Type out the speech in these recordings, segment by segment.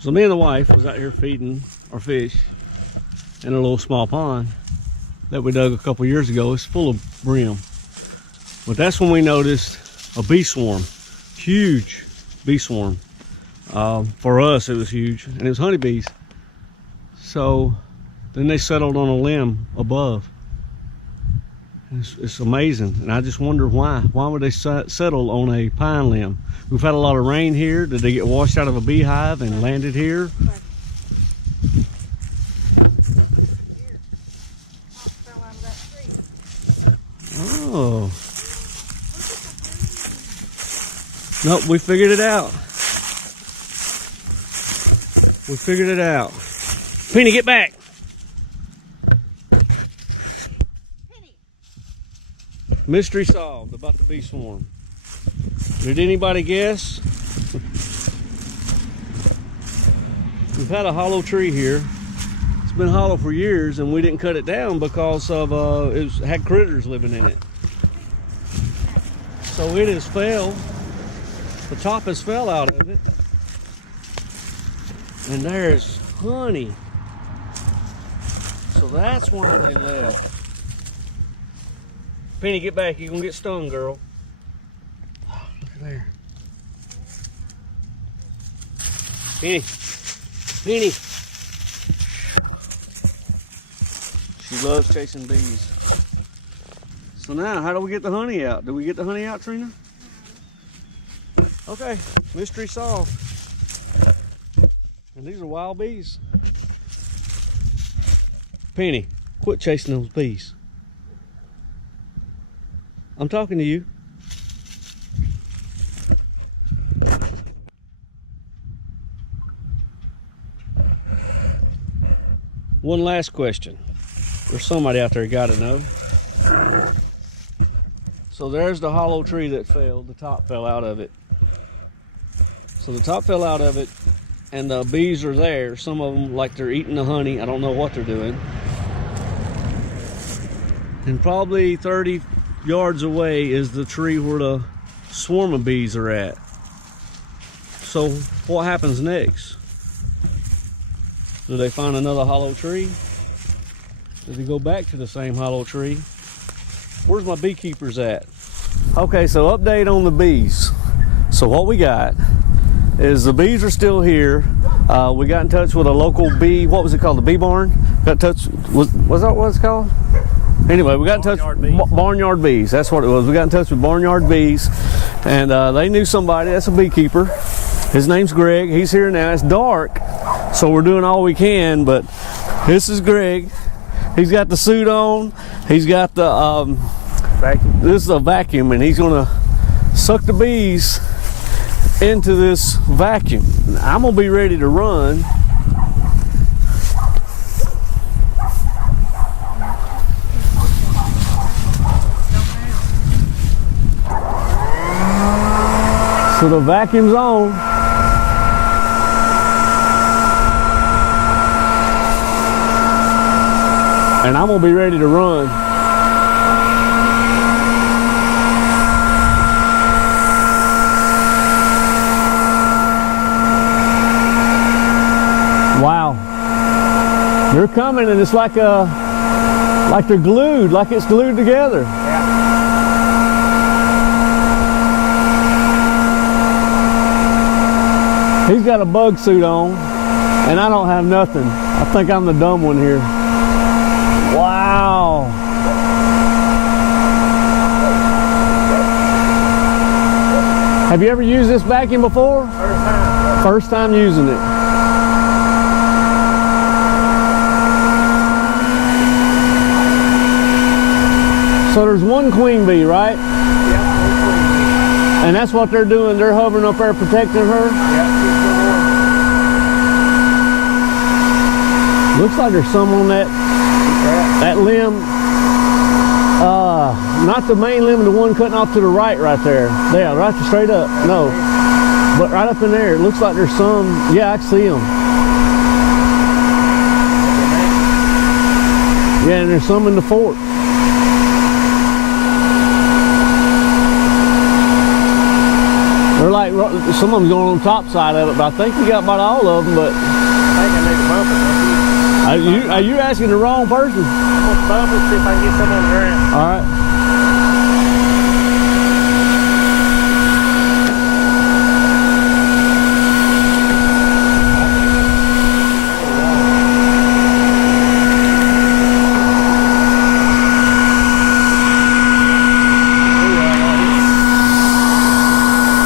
So me and the wife was out here feeding our fish in a little small pond that we dug a couple years ago. It's full of brim. But that's when we noticed a bee swarm, huge bee swarm. For us, it was huge, and it was honeybees. So then they settled on a limb above. It's amazing, and I just wonder why. Why would they settle on a pine limb? We've had a lot of rain here. Did they get washed out of a beehive and landed here? Oh. Nope, we figured it out. We figured it out. Penny, get back. Mystery solved about the bee swarm. Did anybody guess? We've had a hollow tree here. It's been hollow for years, and we didn't cut it down because of it had critters living in it. So it has fell. The top has fell out of it, and there's honey. So that's why they left. Penny, get back. You're gonna get stung, girl. Oh, look at there. Penny. Penny. She loves chasing bees. So now, how do we get the honey out? Do we get the honey out, Trina? Okay, mystery solved. And these are wild bees. Penny, quit chasing those bees. I'm talking to you. One last question. There's somebody out there got to know. So there's the hollow tree that fell. The top fell out of it. So the top fell out of it, and the bees are there. Some of them, like they're eating the honey. I don't know what they're doing. And probably 30 yards away is the tree where the swarm of bees are at. So what happens next? Do they find another hollow tree? Do they go back to the same hollow tree? Where's my beekeepers at? Okay, so update on the bees. So what we got is the bees are still here. We got in touch with a local bee, what was it called, the bee barn? Got in touch, was that what it's called? Anyway, we got in touch with Barnyard Bees. That's what it was. We got in touch with Barnyard Bees, and they knew somebody. That's a beekeeper. His name's Greg. He's here now. It's dark, so we're doing all we can, but this is Greg. He's got the suit on. He's got the vacuum. This is a vacuum, and he's going to suck the bees into this vacuum. I'm going to be ready to run. So the vacuum's on. And I'm gonna be ready to run. Wow. They're coming, and it's like they're glued, like it's glued together. He's got a bug suit on, and I don't have nothing. I think I'm the dumb one here. Wow. Have you ever used this vacuum before? First time. First time using it. So there's one queen bee, right? Yep, one queen bee. And that's what they're doing. They're hovering up there protecting her. Yep. Looks like there's some on that limb. Not the main limb, the one cutting off to the right there. Yeah, right straight up. No. But right up in there, it looks like there's some. Yeah, I can see them. Yeah, and there's some in the fort. They're like like some of them going on the top side of it, but I think we got about all of them. But I think I need to bump it. are you asking the wrong person? I'm gonna bump it, see if I can get some on the ground. All right.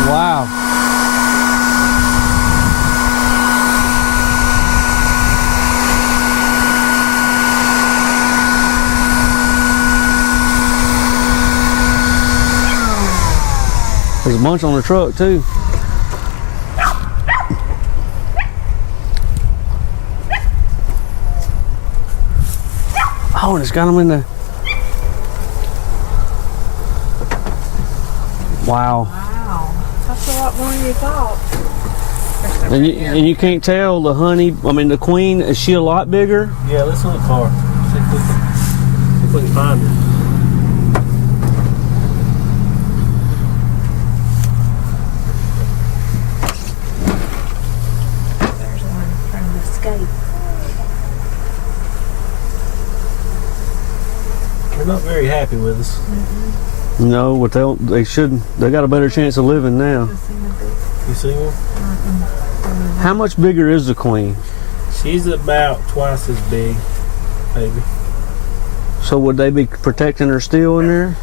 Wow. There's a bunch on the truck too. Oh, and it's got them in the. Wow. Wow, that's a lot more than you thought. And you can't tell the honey. I mean, the queen, is she a lot bigger? Yeah, let's look for her. See if we can find her. There's one trying to escape. They're not very happy with us. No, but they should. They got a better chance of living now. You see one? How much bigger is the queen? She's about twice as big, maybe. So would they be protecting her still in there?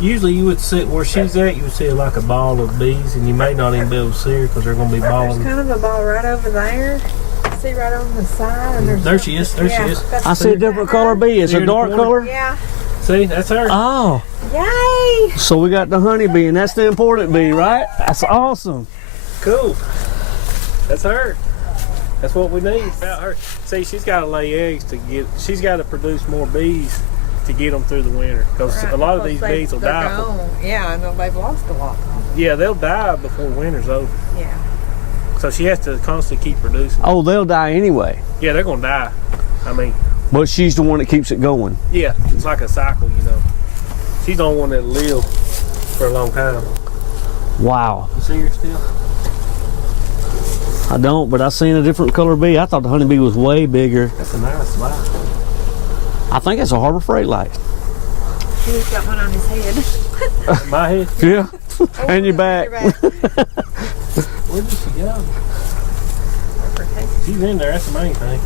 Usually you would see where she's at, you would see like a ball of bees, and you may not even be able to see her because they're going to be There's balling. kind of a ball right over there. See right on the side? And there's There she is, there she is. I see a different color bee. It's Here a in the dark corner? color. Yeah. See, that's her. Oh, Yay! so we got the honey bee, and that's the important bee, right? That's awesome. Cool. That's her. That's what we need. About her. See, she's got to lay eggs to get. She's got to produce more bees to get them through the winter. Because a lot of these bees will die. Yeah, I know they've lost a lot. Yeah, they'll die before winter's over. Yeah. So she has to constantly keep producing. Oh, they'll die anyway. Yeah, they're gonna die. I mean, But she's the one that keeps it going. yeah, it's like a cycle, you know. She's the only one that live for a long time. Wow. You see her still? I don't, but I seen a different color bee. I thought the honeybee was way bigger. That's a nice light. I think it's a Harbor Freight light. He's got one on his head. My head. Yeah. And your back. Where did she go? She's in there. That's the main thing.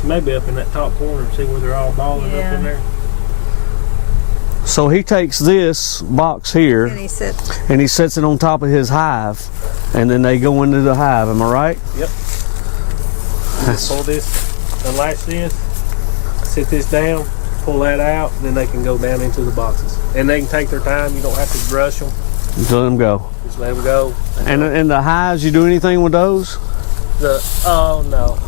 She may be up in that top corner. See where they're all balling up Yeah. in there. So he takes this box here And he said, and he sets it on top of his hive, and then they go into the hive. Am I right? Yep. That's- Pull this, unlatch this, sit this down, pull that out, and then they can go down into the boxes. And they can take their time. You don't have to rush them. Let them go. Just let them go. And the hives, you do anything with those? Oh no,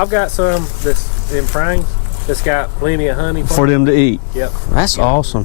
I've got some that's in frames that's got plenty of honey For them to eat. Yep. That's awesome.